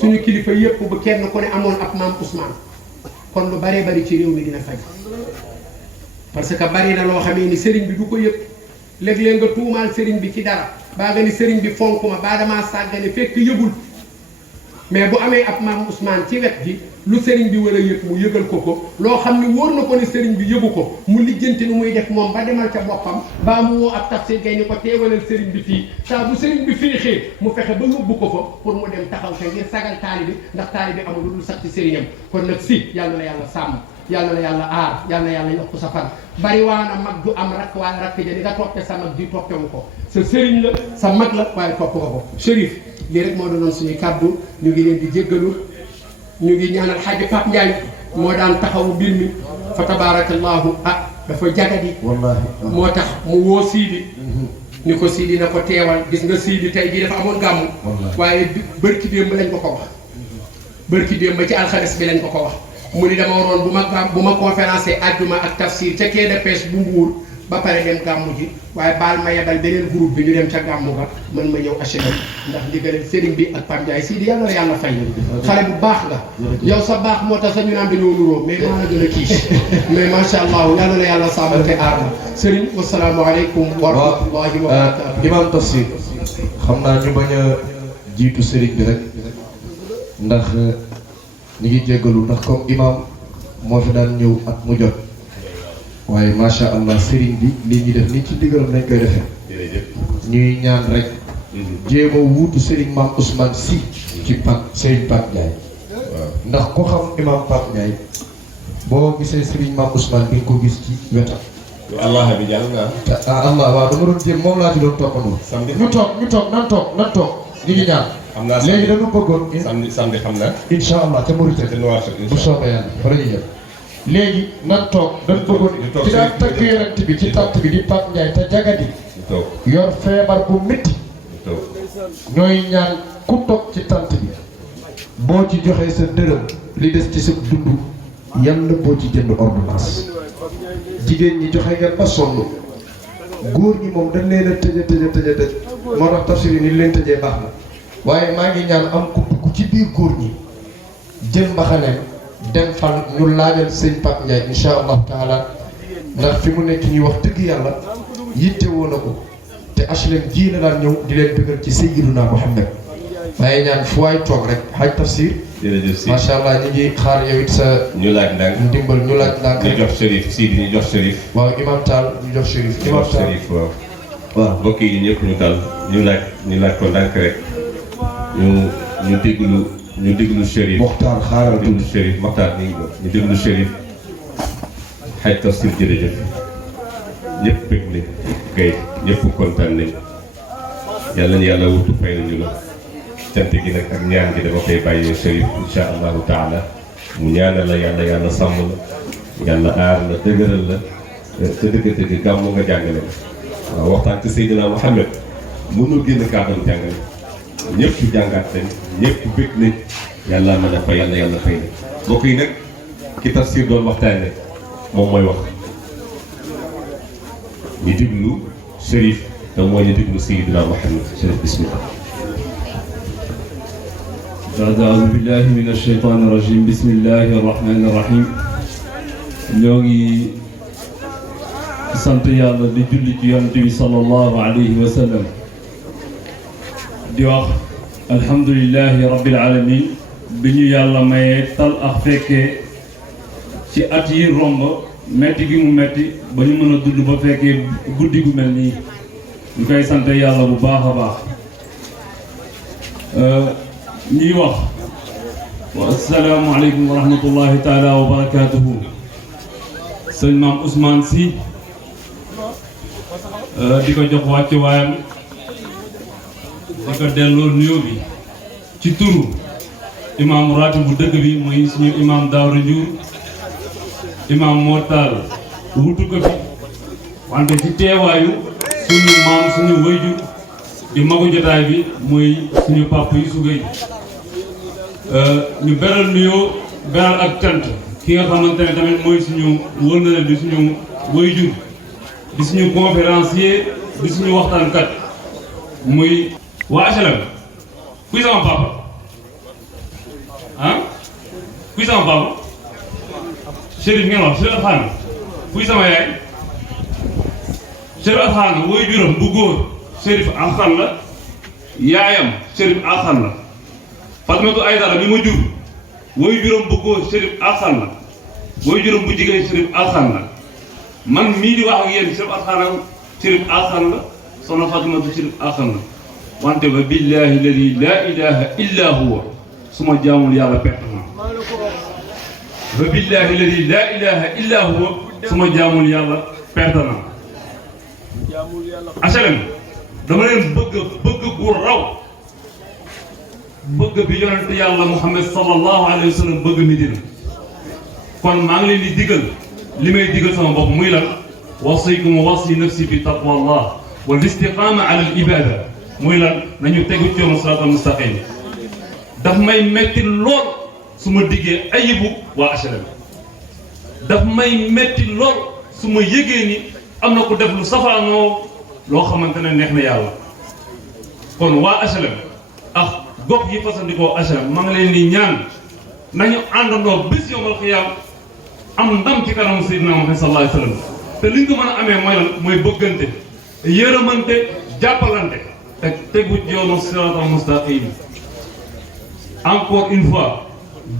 suñu kilifa yëpp bu kenn ku ne amoon ab maam Ousmane kon lu baree bari ci réew mi dina faj parce que bari na loo xamee ni sëriñ bi du ko yëpp léeg-léeg nga tuumaal sëriñ bi ci dara baa nga ni sëriñ bi fonk ma baa damaa sàggane fekk yëgul mais bu amee ab maam Ousmane ci wet gi lu sëriñ bi war a yëg mu yëgal ko loo xam ni wóor na ko ni sëriñ bi yëgu ko mu lijjanti nu muy def moom ba demal ca boppam baa mu woo ab tafsir gay ni ko teewalal sëriñ bi fii saa bu sëriñ bi féexee mu fexe ba yóbbu ko fa pour mu dem taxaw te ngir sagal taalibi ndax taalibi amul lu dul sax ci sëriñam kon nag si yàlla na yàlla sàmm yàlla na yàlla aar yàlla na yàlla yokk sa fan bari waana mag du am rakk waaye rakk ja di nga toppe sa mag di toppewu ko sa sëriñ la sa mag la waaye topp nga ko Chérif lii rek moo doonoon suñu kàddu ñu ngi leen di jéggalu ñu ngi ñaanal xaaji Pape Ndiaye moo daan taxawu mbir mi fa tabarakallahu dafa jagadi wallahi moo tax mu woo Sidi ni ko Sidi na ko teewal gis nga Sidi tey jii dafa amoon gàmmu waaye bërki démb lañ ko ko wax bërki démb ci alxames bi lañ ko ko wax mu ni dama waroon bu ma conférencé àjjuma ak tafsir ca quai de pêche bu Mbuur ba pare dem gàmmu ji waaye baal ma yebal beneen groupe bi ñu dem ca gàmmu ga man ma ñëw HLM ndax ndigalal sëriñ bi ak Pape Ndiaye Sidi yàlla na yàlla fay xale bu baax nga yow sa baax moo tax sa ñu naan dañoo nuroo mais maa la gën a kii mais macha allah yàlla na yàlla sàmm te aar la sëriñ wasalaamualeykum wa rahmatullahi wa barakatuh imam tafsir xam naa ñu bañ a jiitu sëriñ bi rek ndax ñu ngi jéggalu ndax comme imam moo fi daan ñëw at mu jot waaye macha allah sëriñ bi lii ñuy def nii ci ndigalam lañ koy defee ñuy ñaan rek jéem a wuutu sëriñ maam Ousmane Sy ci sëriñ Pape Ndiaye ndax ko xam imam Pape Ndiaye boo gisee sëriñ maam Ousmane di nga ko gis ci wetam allah bi jàll nga allah waaw dama doon jéem moom laa ci doon toppandoo ñu toog nan toog ñu ngi ñaan xam naa léegi dañu bëggoon samedi xam naa incha allah ca Mauritanie bu soobee yàlla fa la ñuy jëm léegi nan toog dañ bëggoon ci daan tëgg yonent bi ci tànt bi di Pape Ndiaye te jagadi yor feebar bu métti ñooy ñaan ku toog ci tànt bi boo ci joxee sa dërëm li des ci sa dund yàlla boo ci jënd ordonnance jigéen ñi joxe ngeen ba sonn góor ñi moom dañ leen a tëj moo tax tafsir yi ni leen tëjee baax na waaye maa ngi ñaan am ku dugg ci biir góor ñi jël mbaxaneem dem fan ñu laajal sëñ Pape Ndiaye insha allahu taala ndax fi mu nekk ñuy wax dëgg yàlla yitte woo na ko te HLM ji la daan ñëw di leen bëggal ci Sayyiduna Muhammad waaye ñaan fu waay toog rek xaj tafsir jërëjëf si macha allah ñu ngi xaar yow it sa ñu laaj ndànk ndimbal ñu laaj ndànk ñu jox Chérif si ñu jox Chérif waaw imam Tall ñu jox Chérif imam Tall Chérif waaw mbokk yi ñëpp ñu dal ñu laaj ko ndànk rek ñu déglu Chérif Mokhtar xaaral ñu déglu Chérif Mokhtar ñu déglu Chérif xaj tafsir jërëjëf ñëpp bëgg nañ kay ñëpp kontaan nañ yàlla nañu yàlla wutu fay nañu la cant gi nag ak ñaan gi dama koy bàyyee Chérif insha allahu taala mu ñaanal la yàlla sàmm la yàlla aar la dëgëral la te dëgg gàmmu nga jàngale waaw waxtaan ci Seydina Muhammad mënul génn kàddu jàngale ñëpp jàngaat nañ ñëpp bëgg nañ yàlla mën a fay yàlla fay na mbokk yi nag ki tafsir doon waxtaane moom mooy wax ñu déglu Chérif te mooy ñu déglu Seydina Muhammad Chérif bismillah أعوذ بالله من الشيطان الرجيم بسم الله الرحمن الرحيم ñoo ngi sant yàlla di julli ci yonent bi sallallahu alayhi wa sallam di wax alhamdulillahi rabbil alamin bi ñu yàlla mayee tal ak fekkee ci at yi romb metti gi mu metti ba ñu mën a dund ba fekkee guddi gu mel nii ñu koy sant yàlla bu baax a baax ñuy wax wa assalaamu aleykum wa rahmatullahi taala wa barakatuhu sëñ maam Ousmane Sy di ko jox wàcc waayam di ko delloo nuyoo bi ci turu imaam ratib bu dëkk bi muy suñu imaam Daawda Njuur imaam Mortal wutu ko fi wante ci teewaayu suñu maam suñu wayjur di magu jotaay bi muy suñu papa yi sugay ñu beral nuyoo beral ak cant ki nga xamante ne tamit mooy suñu wëllëre di suñu wayjur di suñu conférencier di suñu waxtaankat muy waa HLM kuy sama papa kuy sama papa Chérif ngeen wax Chérif Alxaan kuy sama yaay Chérif Alxaan woy juróom bu góor Chérif Alxaan la yaayam Chérif Alxaan la Fatimatu Aydara mi ma jur woy juróom bu góor Chérif Alxaan la woy juróom bu jigéen Chérif Alxaan la man mii di wax ak yéen Chérif Alxaan Chérif Alxaan la soxna Fatimatu Chérif Alxaan la wante ba billahi alladi laa ilaha illa huwa su ma jaamul yàlla perte na ba billahi alladi laa ilaha illa huwa su ma jaamul yàlla perte na HLM dama leen bëgg bu raw bëgg bi yonente yàlla Muhammad sallallahu alayhi wa sallam bëgg Medina kon maa ngi leen di digal li may digal sama bopp muy lan wasiikum wa wasi nafsi bi taqwallah wal istiqama ala al ibada muy lan nañu tegu ci yoonu siraatal mustaqim daf may metti lool su ma diggee ayibu waa HLM daf may metti lool su ma yëgee ni am na ku def lu safaanoo loo xamante ne neex na yàlla kon waa HLM ak gox yi fasandikoo HLM maa ngi leen di ñaan nañu àndandoo bés yawmal xiyaam am ndam ci kanam Seydina Muhammad sallallahu alayhi wa sallam te li nga mën a amee mooy lan mooy bëggante yërëmante jàppalante te tegu ci yoonu siraatal mustaqim encore une fois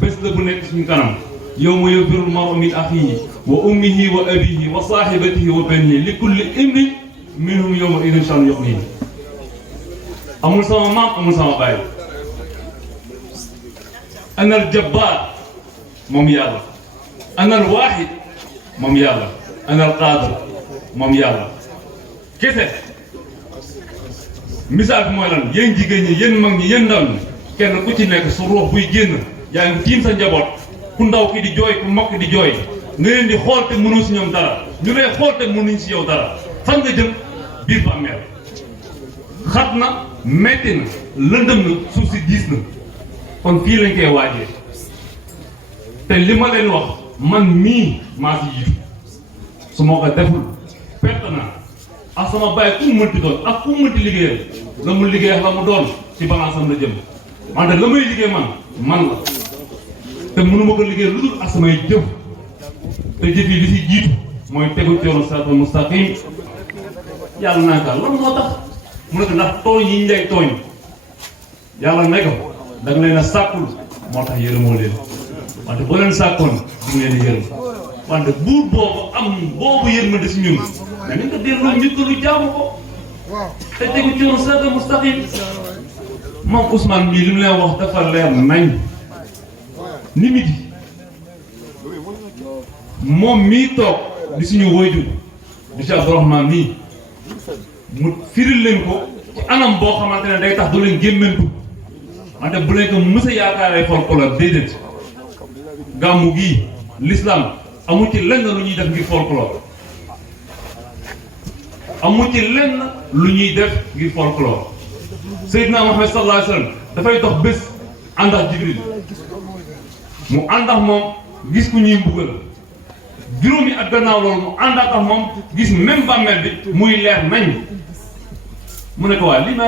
bés la bu nekk suñu kanam yawma yafirru l-mar'u min axiihi wa ummihi wa abiihi wa saahibatihi wa baniihi li kulli imri'in minhum yawma idin sha'nun yughnihi amul sama maam amul sama baay ana al-jabbaar moom yàlla ana al-waahid moom yàlla ana al-qaadir moom yàlla kese misaal bi mooy lan yéen jigéen ñi yéen mag ñi yéen ndaw ñi kenn ku ci nekk su ruux buy génn yaa ngi tiim sa njaboot ku ndaw ki di jooy ku mag ki di jooy nga leen di xool te mënoo si ñoom dara ñu lay xool te mënuñ si yow dara fan nga jëm biir bàmmeel xat na metti na lëndëm na suuf si diis na kon fii lañ koy waajee te li ma leen wax man mii maa si jiitu su ma ko deful perte naa ak sama bàyyi ku mu mënti doon ak ku mu mënti liggéeyal la mu liggéey la mu doon ci balance am la jëm wante la may liggéey man la te mënuma ko liggéey lu dul ak samay jëf te jëf yi li si jiitu mooy tegu ci yoonu siraatal mustaqim yàlla naa ka lan moo tax mu ne ko ndax tooñ yi ñu lay tooñ yàlla ne ko da nga leen a sàkkul moo tax yërëmoo leen wante boo leen sàkkoon di nga leen yërëm wante buur boobu am boobu yërmande si ñun mais nañ ko delloo njëkkalu jaamu ko te tegu ci yoonu siraatal mustaqim moom Ousmane bii li mu leen wax dafa leer nañ ni midi moom mii toog di suñu waajur di Cheikh Abdourahmane mii mu firil leen ko ci anam boo xamante ne day tax du leen gémmantu wante bu leen ko mës a yaakaaree folklore déedéet gàmmu gii l'islam amu ci lenn lu ñuy def ngir folklore amu ci lenn lu ñuy def ngir folklore Seydina Muhammad sallallahu alayhi wa sallam dafay dox bés ànd ak Jibril mu ànd ak moom gis ku ñuy mbugal juróomi at gannaaw loolu mu ànd ak moom gis même bàmmeel bi muy leer nañ mu ne ko waa lii ma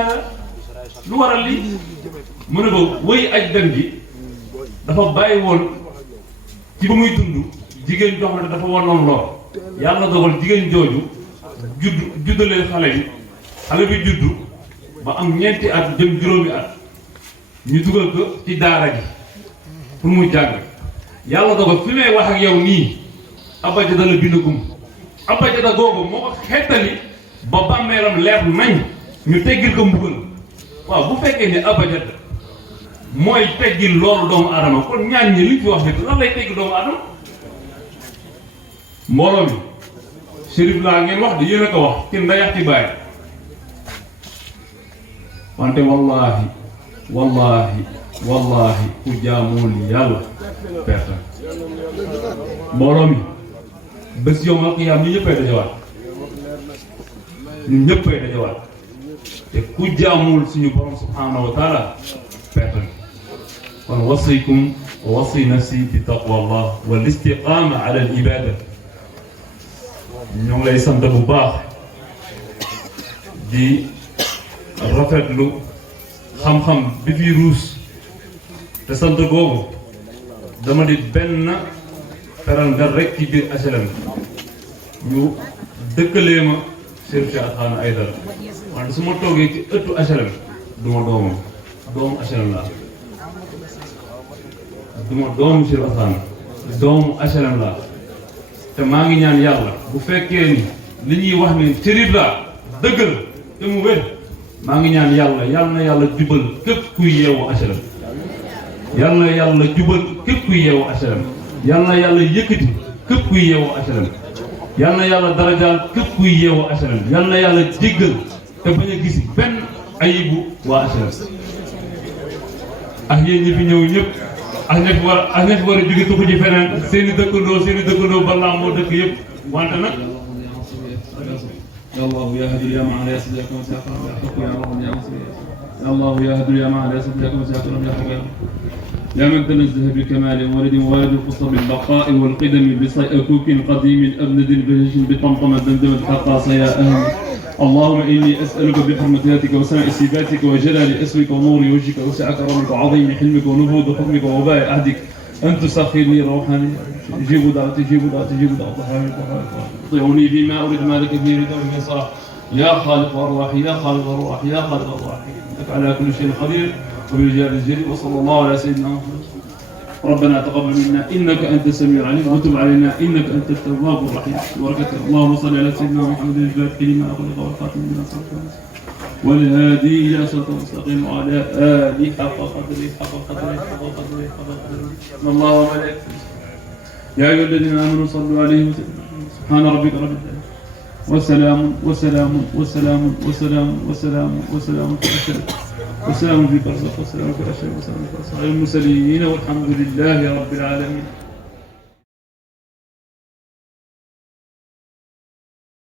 lu waral lii mu ne ko wëy aj dem ji dafa bàyyi woon ci ba muy dund jigéen jox na dafa wanoon lool yàlla dogal jigéen jooju juddalee xale bi juddu ba am ñeenti at jëm juróomi at ñu dugal ko ci daara ji pour mu jàng yàlla dogal fi may wax ak yow nii abajada la bindagum abajada googu moo ko xettali ba bàmmeelam leer nañ ñu teggil ko mbugal waaw bu fekkee ne abajada mooy teggil loolu doomu aadama kon ñaan ñi liñ fi wax rek lan lay teggil doomu aadama mbooloo mi Chérif laa ngeen wax di yéen a ko wax kenn ndayax ci bàyyi wante wallahi ku jaamul yàlla perte mbooloo mi bés yawmal qiyaam ñu ñëppay dajawaat ñu ñëppay dajawaat te ku jaamul suñu borom subhanahu wa taala perte kon wasikum wa wasi nafsi bi taqwallah wal istiqama ala al ibada ñoo ngi lay sant bu baax di rafetlu xam-xam bi fi ruus te sant googu dama di benn feral nga rek ci biir HLM ñu dëkkalee ma Chérif Cheikh Ahmed Aïdara wante su ma toogee ci ëttu HLM du ma doomam doomu HLM laa du ma doomu Chérif Ahmed doomu HLM laa te maa ngi ñaan yàlla bu fekkee ni li ñuy wax ni Chérif laa dëgg la te mu wér maa ngi ñaan yàlla yal na yàlla jubal képp kuy yeewu HLM yal na yàlla jubal képp kuy yeewu HLM yal na yàlla yëkkati képp kuy yeewu HLM yal na yàlla darajaal képp kuy yeewu HLM yal na yàlla jéggal te bañ a gis benn ayibu waa HLM ak yéen ñi fi ñëw ñëpp ak ña fi war a jóge tuxu ji feneen seen i dëkkandoo balaa moo dëkk yëpp wante nag يا الله يا هدي يا معنا يا صديق وساقنا يا حق يا رب يا مصير يا الله يا هدي يا معنا يا صديق وساقنا يا حق يا من تنزه بالكمال ولد والد القصر بالبقاء والقدم بصيئكوك قديم أبند بهج بطمطم دمدم الحقاص يا أهل اللهم إني أسألك بحرمة ذاتك وسمع صفاتك وجلال اسمك ونور وجهك وسع كرمك وعظيم حلمك ونفوذ حكمك ووباء عهدك أن تسخر لي روحاني جيبوا دعوتي اطيعوني بما أريد مالك به رضا وانتصار يا خالق الأرواح يا خالق الأرواح يا خالق الأرواح إنك على كل شيء قدير وبالجلال الجليل وصلى الله على سيدنا محمد ربنا تقبل منا إنك أنت السميع العليم وتب علينا إنك أنت التواب الرحيم وبركاته اللهم صل على سيدنا محمد الفاتح لما أغلق والخاتم لما سبق والهادي إلى صراط المستقيم وعلى آله حق قدره الله وملائكته يا أيها الذين آمنوا صلوا عليه وسلم سبحان ربك رب العزة وسلام في البرزخ وسلام في الأشياء وسلام في المرسلين والحمد لله رب العالمين.